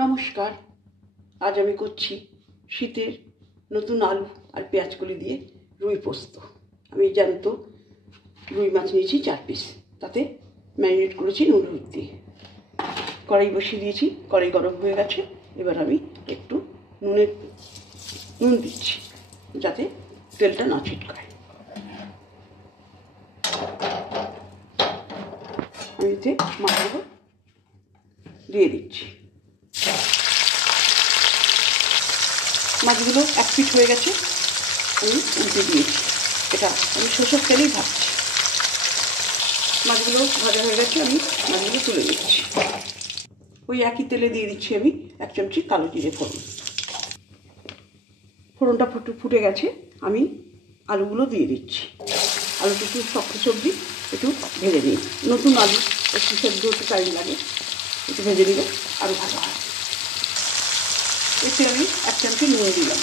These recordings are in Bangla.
নমস্কার। আজ আমি করছি শীতের নতুন আলু আর পেঁয়াজকলি দিয়ে রুই পোস্ত। আমি জ্যান্ত রুই মাছ নিয়েছি 4 পিস, তাতে ম্যারিনেট করেছি নুন হলুদ দিয়ে। কড়াই বসিয়ে দিয়েছি, কড়াই গরম হয়ে গেছে। এবার আমি একটু নুন দিচ্ছি যাতে তেলটা না ছিটকায়। আমি এতে মাছগুলো দিয়ে দিচ্ছি। মাছগুলো 1 পিঠ হয়ে গেছে, আমি উল্টে দিয়েছি। এটা আমি সরষের তেলেই ভাজছি। মাছগুলো ভাজা হয়ে গেছে, আমি মাছগুলো তুলে দিচ্ছি। ওই একই তেলে দিয়ে দিচ্ছি আমি 1 চামচি কালো জিরে ফোড়ন। ফোড়নটা ফুটে গেছে, আমি আলুগুলো দিয়ে দিচ্ছি। আলুটা একটু শক্ত সবজি, একটু ভেজে নিই। নতুন আলু একটু সেদ্ধ হতে টাইম লাগে, একটু ভেজে নিলে আরও ভালো হয়। এতে আমি 1 চামচি নুন দিলাম।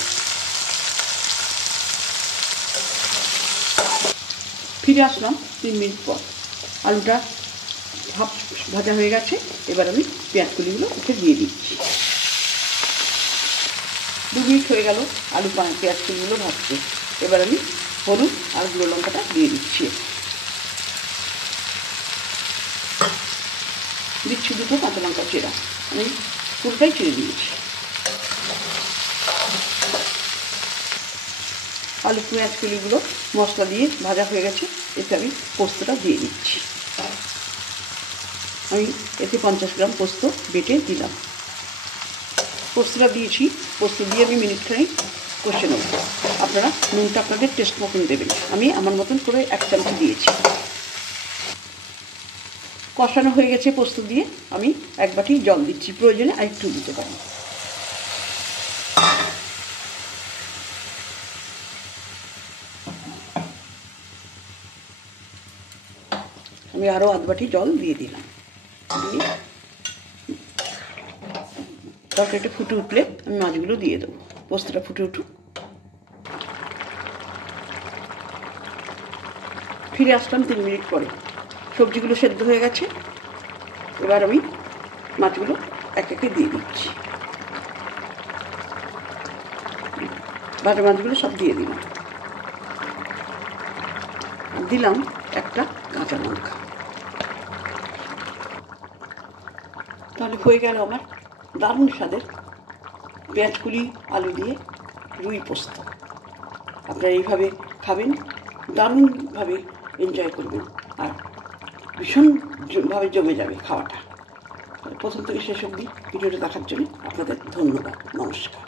ফিরে আসলাম 3 মিনিট পর। আলুটা হাফ ভাজা হয়ে গেছে। এবার আমি পেঁয়াজকলিগুলো ওকে দিয়ে দিচ্ছি। 2 মিনিট হয়ে গেল আলু পেঁয়াজকলিগুলো ভাজতে। এবার আমি হলুদ আর গুঁড়ো লঙ্কাটা দিয়ে দিচ্ছি। দিচ্ছি 2টো কাঁচা লঙ্কা চেরা, আমি পুরোটাই চিড়ে দিয়েছি। আলু পেঁয়াজকলিগুলো মশলা দিয়ে ভাজা হয়ে গেছে। এতে আমি পোস্তটা দিয়ে দিচ্ছি। আমি এতে 50 গ্রাম পোস্ত বেটে দিলাম। পোস্তটা দিয়েছি, পোস্ত দিয়ে আমি মিনিটখানেক কষে নেব। আপনারা নুনটা আপনাদের টেস্ট মতন দেবেন। আমি আমার মতন করে 1 চামচ দিয়েছি। কষানো হয়ে গেছে পোস্ত দিয়ে, আমি 1 বাটি জল দিচ্ছি। প্রয়োজনে আরেকটু দিতে পারি। আমি আরও 1 বাটি জল দিয়ে দিলাম। দিয়ে তরকারিটা ফুটে উঠলে আমি মাছগুলো দিয়ে দেবো। পোস্তটা ফুটে উঠুক। ফিরে আসলাম 3 মিনিট পরে। সবজিগুলো সেদ্ধ হয়ে গেছে। এবার আমি মাছগুলো এক একে দিয়ে দিচ্ছি। ভাজা মাছগুলো সব দিয়ে দিলাম। দিলাম একটা কাঁচা লঙ্কা। তাহলে হয়ে গেল আমার দারুণ স্বাদের পেঁয়াজকলি আলু দিয়ে রুই পোস্ত। আপনারা এইভাবে খাবেন, দারুণভাবে এনজয় করবেন, আর ভীষণভাবে জমে যাবে খাওয়াটা। প্রথম থেকে শেষ অবধি ভিডিওটা দেখার জন্য আপনাদের ধন্যবাদ। নমস্কার।